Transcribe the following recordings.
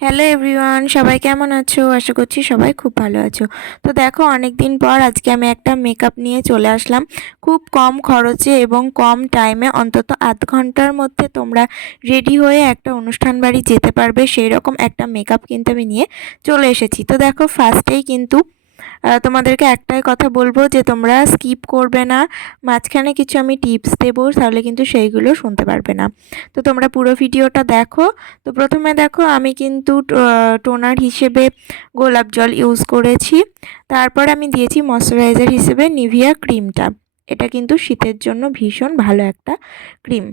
Hello everyone সবাই কেমন আছো? আশা করছি সবাই খুব ভালো আছো। তো দেখো অনেক দিন পর আজকে আমি একটা মেকআপ নিয়ে চলে আসলাম। খুব কম খরচে এবং কম টাইমে অন্তত আধ ঘণ্টার মধ্যে তোমরা রেডি হয়ে একটা অনুষ্ঠান বাড়ি যেতে পারবে। সেই রকম একটা মেকআপ কিন্তু আমি নিয়ে চলে এসেছি। তো দেখো ফার্স্টেই কিন্তু তোমাদেরকে একটাই কথা বলব যে তোমরা স্কিপ করবে না। মাঝখানে কিছু আমি টিপস দেবো, তাহলে কিন্তু সেইগুলো শুনতে পারবে না। তো তোমরা পুরো ভিডিওটা দেখো। তো প্রথমে দেখো, আমি কিন্তু টোনার হিসেবে গোলাপ জল ইউজ করেছি। তারপর আমি দিয়েছি ময়শ্চারাইজার হিসেবে নিভিয়া ক্রিমটা এটা কিন্তু শীতের জন্য ভীষণ ভালো একটা ক্রিম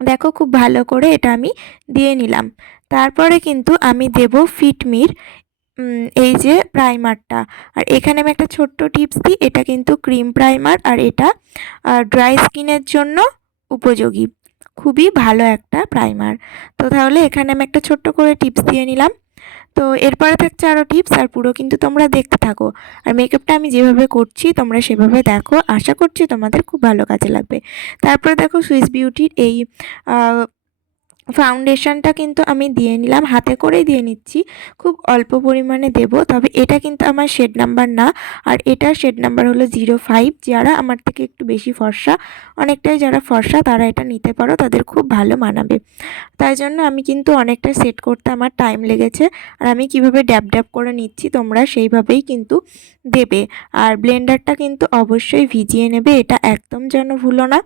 দেখো খুব ভালো করে এটা আমি দিয়ে নিলাম। তারপরে কিন্তু আমি দেব ফিটমির এই যে প্রাইমারটা। আর এখানে আমি একটা ছোট্ট টিপস দিই, এটা কিন্তু ক্রিম প্রাইমার আর এটা ড্রাই স্কিনের জন্য উপযোগী। খুবই ভালো একটা প্রাইমার। তো তাহলে এখানে আমি একটা ছোট্ট করে টিপস দিয়ে নিলাম। তো এরপরে থাকছে আরও টিপস, আর পুরো কিন্তু তোমরা দেখতে থাকো। আর মেকআপটা আমি যেভাবে করছি, তোমরা সেভাবে দেখো। আশা করছি তোমাদের খুব ভালো কাজে লাগবে। তারপরে দেখো সুইস বিউটির এই ফাউন্ডেশনটা কিন্তু আমি দিয়ে নিলাম, হাতে করেই দিয়ে নিচ্ছি। খুব অল্প পরিমাণে দেব, তবে এটা কিন্তু আমার শেড নাম্বার না। আর এটার শেড নাম্বার হলো জিরো ফাইভ। যারা আমার থেকে একটু বেশি ফর্সা, অনেকটাই যারা ফর্সা, তারা এটা নিতে পারো, তাদের খুব ভালো মানাবে। তাই জন্য আমি কিন্তু অনেকটা সেট করতে আমার টাইম লেগেছে। আর আমি কীভাবে ড্যাব ড্যাব করে নিচ্ছি, তোমরা সেইভাবেই কিন্তু দেবে। আর ব্লেন্ডারটা কিন্তু অবশ্যই ভিজিয়ে নেবে, এটা একদম যেন ভুলো না।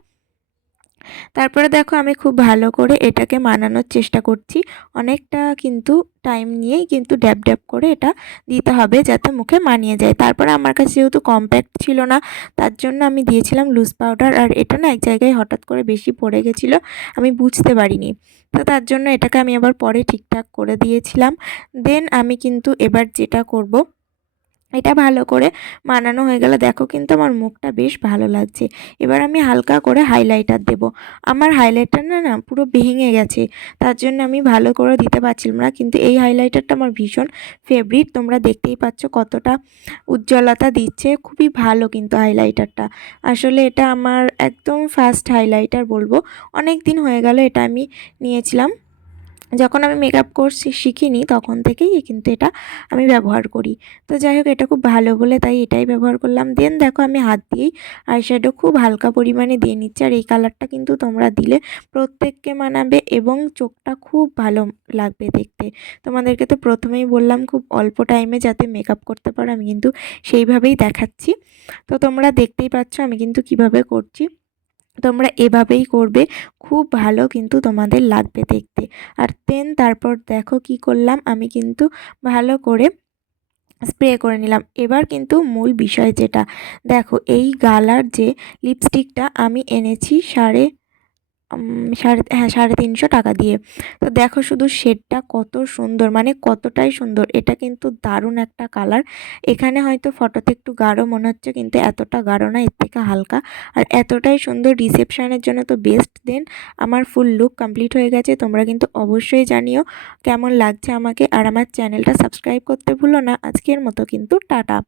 তারপরে দেখো আমি খুব ভালো করে এটাকে মানানোর চেষ্টা করছি। অনেকটা কিন্তু টাইম নিয়েই কিন্তু ড্যাব ড্যাব করে এটা দিতে হবে যাতে মুখে মানিয়ে যায়। তারপরে আমার কাছে যেহেতু কম্প্যাক্ট ছিল না, তার জন্য আমি দিয়েছিলাম লুজ পাউডার আর এটা না এক জায়গায় হঠাৎ করে বেশি পড়ে গেছিল, আমি বুঝতে পারিনি। তো তার জন্য এটাকে আমি আবার পরে ঠিকঠাক করে দিয়েছিলাম। দেন আমি কিন্তু এবার যেটা করব এটা ভালো করে মানানো হয়ে গেলে। দেখো কিন্তু আমার মুখটা বেশ ভালো লাগছে। এবার আমি হালকা করে হাইলাইটার দেব। আমার হাইলাইটার না না, পুরো ভেঙে গেছে। তার জন্য আমি ভালো করে দিতে পারছিলাম না, কিন্তু এই হাইলাইটারটা আমার ভীষণ ফেভারিট তোমরা দেখতেই পাচ্ছ কতটা উজ্জ্বলতা দিচ্ছে। খুবই ভালো কিন্তু হাইলাইটারটা আসলে এটা আমার একদম ফার্স্ট হাইলাইটার বলব। অনেক দিন হয়ে গেল এটা আমি নিয়েছিলাম। যখন আমি মেকআপ কোর্স শিখিনি, তখন থেকেই কিন্তু এটা আমি ব্যবহার করি। তো যাই হোক, এটা খুব ভালো বলে তাই এটাই ব্যবহার করলাম। দেন দেখো, আমি হাত দিয়েই আইশ্যাডো খুব হালকা পরিমাণে দিয়ে নিচ্ছি। আর এই কালারটা কিন্তু তোমরা দিলে প্রত্যেককে মানাবে এবং চোখটা খুব ভালো লাগবে দেখতে। তোমাদেরকে তো প্রথমেই বললাম, খুব অল্প টাইমে যাতে মেকআপ করতে পারো, আমি কিন্তু সেইভাবেই দেখাচ্ছি। তো তোমরা দেখতেই পাচ্ছ, আমি কিন্তু কীভাবে করছি। তোমরা এভাবেই করবে। খুব ভালো কিন্তু তোমাদের লাগবে দেখতে। আর দেন তারপর দেখো কি করলাম, আমি কিন্তু ভালো করে স্প্রে করে নিলাম। এবার কিন্তু মূল বিষয় যেটা, দেখো এই গালার যে লিপস্টিকটা আমি এনেছি সাড়ে সাড়ে হ্যাঁ সাড়ে তিনশো টাকা দিয়ে। তো দেখো শুধু শেডটা কত সুন্দর মানে কতটাই সুন্দর। এটা কিন্তু দারুণ একটা কালার। এখানে হয়তো ফটোতে একটু গাঢ় মনে হচ্ছে, কিন্তু এতটা গাঢ় না, এর থেকে হালকা। আর এতটাই সুন্দর রিসেপশানের জন্য তো বেস্ট দেন। আমার ফুল লুক কমপ্লিট হয়ে গেছে, তোমরা কিন্তু অবশ্যই জানিও কেমন লাগছে আমাকে। আর আমার চ্যানেলটা সাবস্ক্রাইব করতে ভুলো না। আজকের মতো কিন্তু টাটা।